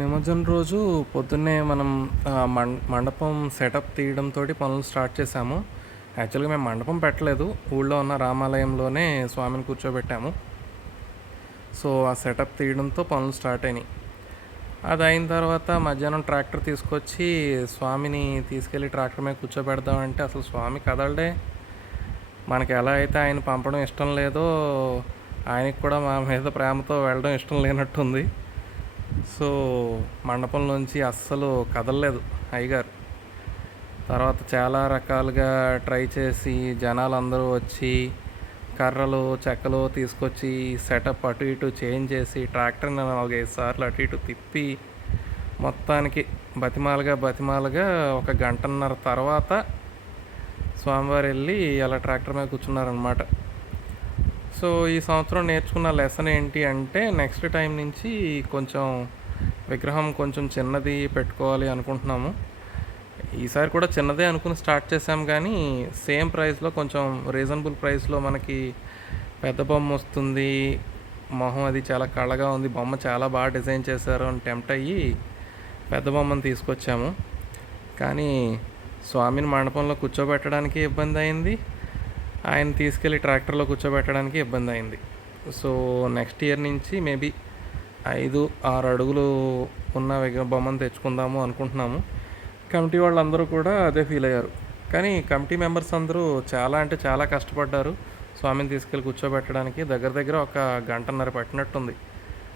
నిమజ్జనం రోజు పొద్దున్నే మనం మండపం సెటప్ తీయడంతో పనులు స్టార్ట్ చేసాము. యాక్చువల్గా మేము మండపం పెట్టలేదు, ఊళ్ళో ఉన్న రామాలయంలోనే స్వామిని కూర్చోబెట్టాము. సో ఆ సెటప్ తీయడంతో పనులు స్టార్ట్ అయినాయి. అది అయిన తర్వాత మధ్యాహ్నం ట్రాక్టర్ తీసుకొచ్చి స్వామిని తీసుకెళ్ళి ట్రాక్టర్ మీద కూర్చోబెడదామంటే అసలు స్వామి కదలడే. మనకి ఎలా అయితే ఆయన పంపడం ఇష్టం లేదో ఆయనకి కూడా మా మీద ప్రేమతో వెళ్ళడం ఇష్టం లేనట్టుంది. సో మండపంలోంచి అస్సలు కదలలేదు అయ్యగారు. తర్వాత చాలా రకాలుగా ట్రై చేసి జనాలు అందరూ వచ్చి కర్రలు చెక్కలు తీసుకొచ్చి సెటప్ అటు ఇటు చేంజ్ చేసి ట్రాక్టర్ని 4-5 సార్లు అటు ఇటు తిప్పి మొత్తానికి బతిమాలుగా 1 గంటన్నర తర్వాత స్వామివారు వెళ్ళి అలా ట్రాక్టర్ మీద కూర్చున్నారనమాట. సో ఈ సంవత్సరం నేర్చుకున్న లెసన్ ఏంటి అంటే నెక్స్ట్ టైం నుంచి కొంచెం విగ్రహం కొంచెం చిన్నది పెట్టుకోవాలి అనుకుంటున్నాము. ఈసారి కూడా చిన్నదే అనుకుని స్టార్ట్ చేసాం, కానీ సేమ్ ప్రైస్లో కొంచెం రీజనబుల్ ప్రైస్లో మనకి పెద్ద బొమ్మ వస్తుంది. మొహం అది చాలా కళగా ఉంది, బొమ్మ చాలా బాగా డిజైన్ చేశారు అని టెంప్ట్ అయ్యి పెద్ద బొమ్మను తీసుకొచ్చాము. కానీ స్వామిని మండపంలో కూర్చోబెట్టడానికి ఇబ్బంది అయింది, ఆయన తీసుకెళ్ళి ట్రాక్టర్లో కూర్చోబెట్టడానికి ఇబ్బంది అయింది. సో నెక్స్ట్ ఇయర్ నుంచి మేబీ 5-6 అడుగులు ఉన్న బొమ్మను తెచ్చుకుందాము అనుకుంటున్నాము. కమిటీ వాళ్ళందరూ కూడా అదే ఫీల్ అయ్యారు. కానీ కమిటీ మెంబర్స్ అందరూ చాలా అంటే చాలా కష్టపడ్డారు స్వామిని తీసుకెళ్ళి కూర్చోబెట్టడానికి. దగ్గర 1 గంటన్నర పట్టినట్టుంది.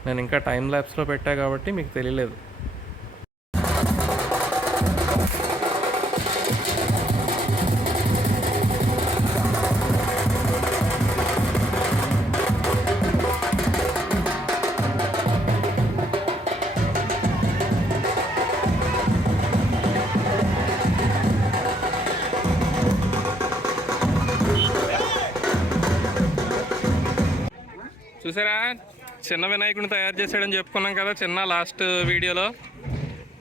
నేను ఇంకా టైం ల్యాబ్స్లో పెట్టా కాబట్టి మీకు తెలియలేదు. చూసారా, చిన్న వినాయకుడిని తయారు చేశాడని చెప్పుకున్నాం కదా లాస్ట్ వీడియోలో.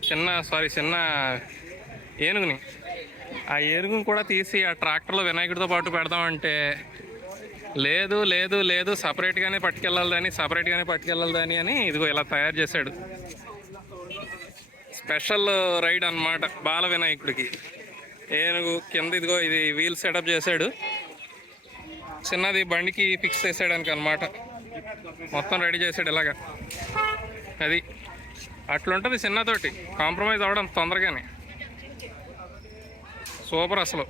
చిన్న ఏనుగుని, ఆ ఏనుగుని కూడా తీసి ఆ ట్రాక్టర్లో వినాయకుడితో పాటు పెడదామంటే లేదు సపరేట్గానే పట్టుకెళ్ళాలని అని ఇదిగో ఇలా తయారు చేశాడు. స్పెషల్ రైడ్ అన్నమాట బాల వినాయకుడికి. ఏనుగు కింద ఇదిగో ఇది వీల్ సెటప్ చేశాడు, చిన్నది బండికి ఫిక్స్ చేసాడానికి అన్నమాట. మొత్తం రెడీ చేసాడు ఇలాగా. అది అట్లుంటుంది చిన్నతోటి కాంప్రమైజ్ అవ్వడం తొందరగానే. సూపర్ అసలు.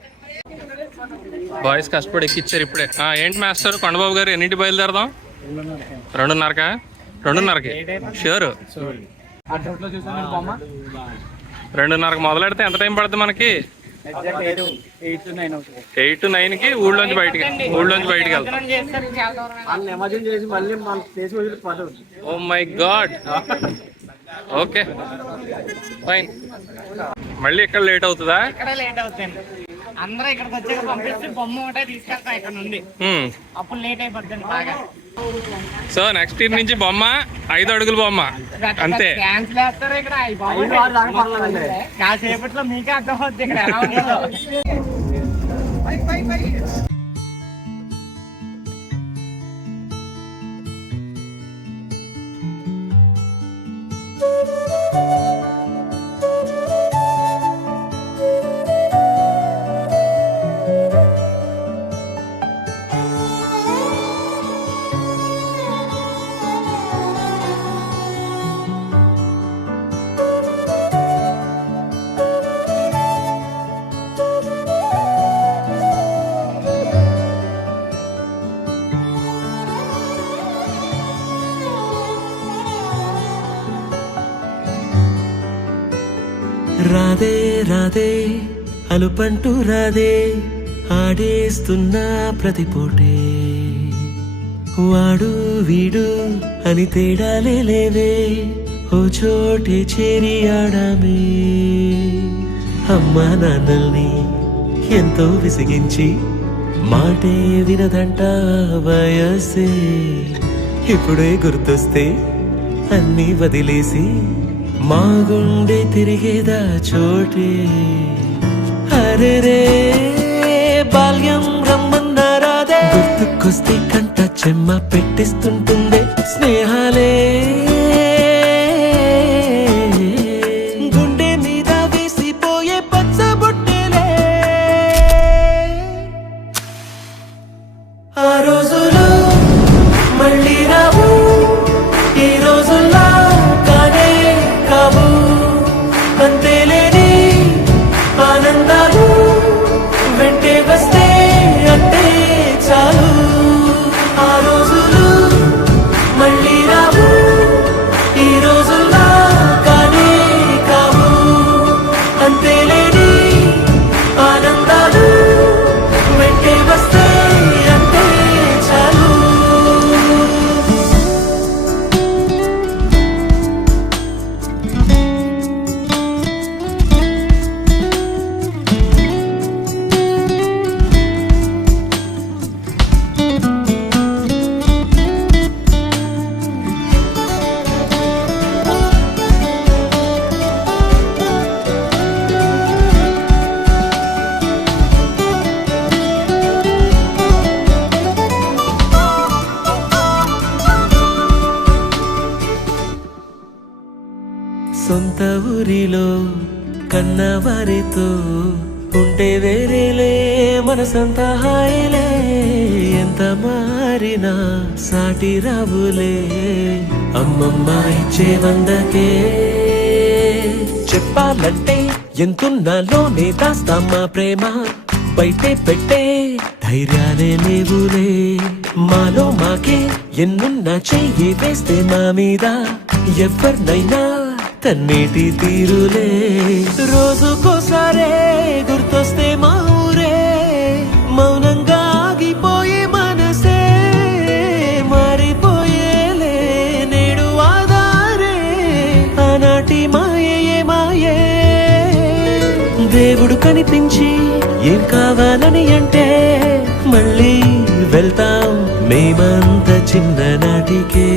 బాయ్స్ కష్టపడి ఎక్కిచ్చారు ఇప్పుడే. ఏంటి మాస్టర్ కొండబాబు గారు, ఎన్నింటి బయలుదేరదాం? 2:30కి షూర్. 2:30కి మొదలెడితే ఎంత టైం పడుతుంది మనకి? 8 to 9కి ఊళ్ళోంచి బయటికి వెళ్తాం. Oh my god, okay fine. మళ్ళీ ఇక్కడ లేట్ అవుతుందా? అందరూ ఇక్కడికి వచ్చాక పంపిస్తే బొమ్మ ఒకటే తీసుకెళ్తాం ఇక్కడ నుండి, అప్పుడు లేట్ అయిపోతుంది బాగా. సో నెక్స్ట్ ఇయర్ నుంచి బొమ్మ 5 అడుగుల బొమ్మ అంతే. కాసేపట్లో మీకే అర్థమవుతుంది ఇక్కడ ఎలా ఉంటుందో. రాధే రాధే అలుపంటూ రాధే ఆడేస్తున్నా ప్రతిపోటే, వాడు వీడు అని తేడాలే లేవే, ఓ చోటే చేరి ఆడామే. అమ్మా నాన్నల్ని ఎంతో విసిగించి మాటే వినదంట వయసే, ఇప్పుడే గుర్తొస్తే అన్నీ వదిలేసి మా గుండె తిరిగేదా చోటే. అరే రే బాల్యం రమ్మన్నారాదే, గుర్తుకొస్తే కంట చెమ్మ పెట్టిస్తుంటుందే స్నేహాలే. సొంత ఊరిలో కన్నవారితో ఉంటే వేరేలే మనసంతా హాయిలే ఎంత మారినా సాటి రావులే అమ్మమ్మ ఇచ్చే వందకే చెప్పాలంటే ఎంతున్నాలోనే దాస్తామా ప్రేమ బయటే పెట్టే ధైర్యాలే లేవులే మాలో మాకే ఎన్నున్నా చెయ్యి వేస్తే మా మీద ఎవరినైనా తన్నేటి తీరులే రోజుకోసారే గుర్తొస్తే మా ఊరే మౌనంగా ఆగిపోయే మనసే మారిపోయేలే నేడు ఆధారే ఆనాటి మాయే మాయే దేవుడు కనిపించి ఏం కావాలని అంటే మళ్ళీ వెళ్తాం మేమంత చిన్ననాటికే